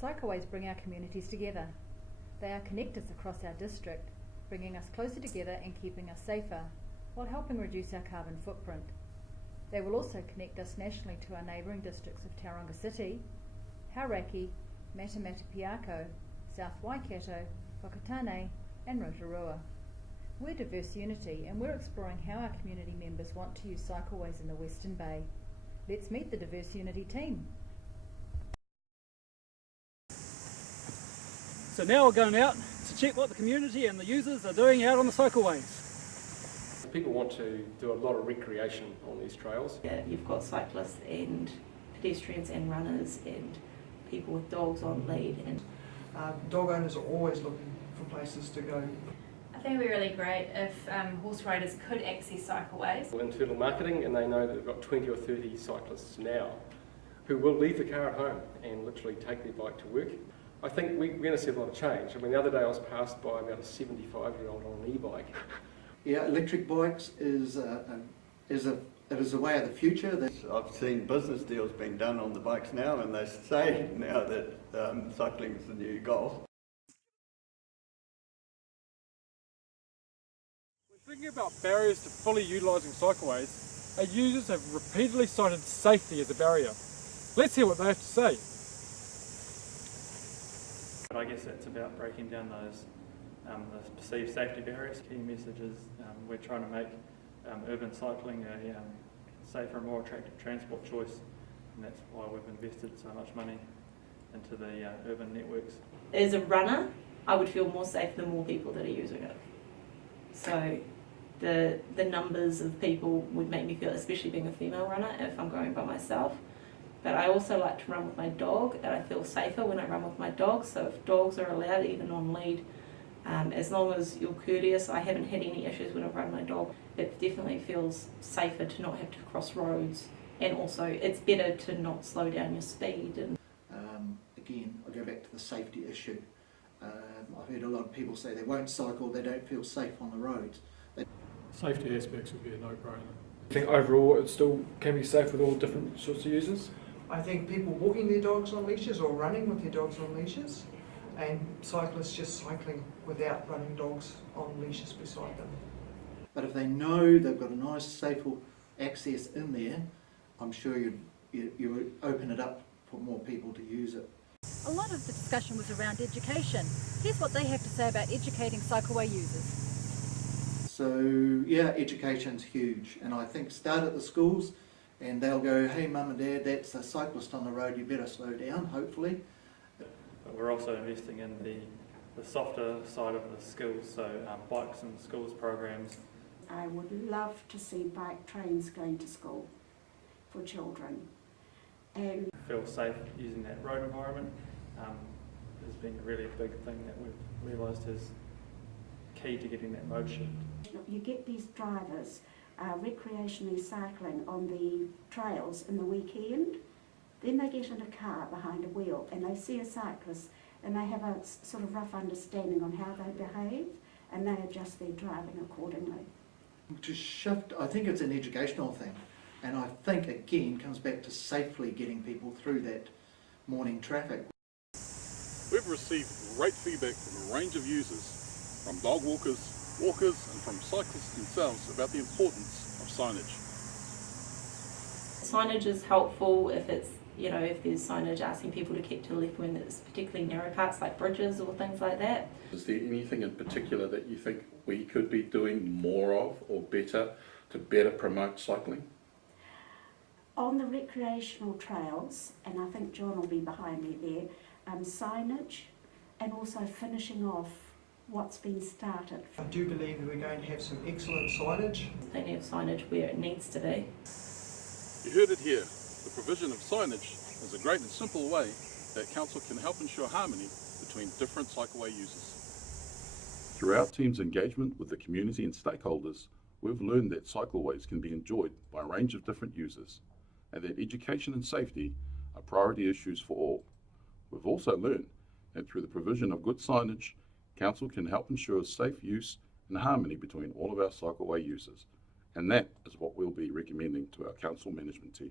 Cycleways bring our communities together. They are connectors across our district, bringing us closer together and keeping us safer, while helping reduce our carbon footprint. They will also connect us nationally to our neighbouring districts of Tauranga City, Hauraki, Matamatapiako, South Waikato, Whakatane and Rotorua. We're DiverseUnity and we're exploring how our community members want to use cycleways in the Western Bay. Let's meet the DiverseUnity team. So now we're going out to check what the community and the users are doing out on the cycleways. People want to do a lot of recreation on these trails. Yeah, you've got cyclists and pedestrians and runners and people with dogs on lead. And dog owners are always looking for places to go. I think it would be really great if horse riders could access cycleways. Internal marketing, and they know that they've got 20 or 30 cyclists now who will leave the car at home and literally take their bike to work. I think we're going to see a lot of change. I mean, the other day I was passed by about a 75-year-old on an e-bike. Yeah, electric bikes is a way of the future. I've seen business deals being done on the bikes now, and they say now that cycling is the new golf. When thinking about barriers to fully utilising cycleways, our users have repeatedly cited safety as a barrier. Let's hear what they have to say. I guess it's about breaking down those the perceived safety barriers. Key message is we're trying to make urban cycling a safer and more attractive transport choice, and that's why we've invested so much money into the urban networks. as a runner, I would feel more safe the more people that are using it. So the numbers of people would make me feel, especially being a female runner, if I'm going by myself. But I also like to run with my dog, and I feel safer when I run with my dog. So if dogs are allowed, even on lead, as long as you're courteous, I haven't had any issues when I've run my dog. It definitely feels safer to not have to cross roads, and also it's better to not slow down your speed. And again, I go back to the safety issue. I've heard a lot of people say they won't cycle, they don't feel safe on the roads. Safety aspects would be a no-brainer. I think overall it still can be safe with all different sorts of users. I think people walking their dogs on leashes or running with their dogs on leashes, and cyclists just cycling without running dogs on leashes beside them. But if they know they've got a nice, safe access in there, I'm sure you would open it up for more people to use it. A lot of the discussion was around education. Here's what they have to say about educating cycleway users. So yeah, education's huge, and I think start at the schools and they'll go, hey mum and dad, that's a cyclist on the road, you better slow down, hopefully. But we're also investing in the softer side of the skills, so bikes and schools programs. I would love to see bike trains going to school for children. And feel safe using that road environment has been really a big thing that we've realised is key to getting that mode shift. You get these drivers recreationally cycling on the trails in the weekend, then they get in a car behind a wheel and they see a cyclist and they have a sort of rough understanding on how they behave, and they adjust their driving accordingly. To shift, I think it's an educational thing, and I think again comes back to safely getting people through that morning traffic. We've received great feedback from a range of users, from dog walkers, and from cyclists themselves about the importance of signage. Signage is helpful if it's, if there's signage asking people to keep to the left when there's particularly narrow parts like bridges or things like that. Is there anything in particular that you think we could be doing more of or better to better promote cycling? On the recreational trails, and I think John will be behind me there, signage and also finishing off what's been started. I do believe that we're going to have some excellent signage. Plenty of signage where it needs to be. You heard it here. The provision of signage is a great and simple way that Council can help ensure harmony between different cycleway users. Through our team's engagement with the community and stakeholders, we've learned that cycleways can be enjoyed by a range of different users, and that education and safety are priority issues for all. We've also learned that through the provision of good signage, Council can help ensure safe use and harmony between all of our cycleway users, and that is what we'll be recommending to our Council management team.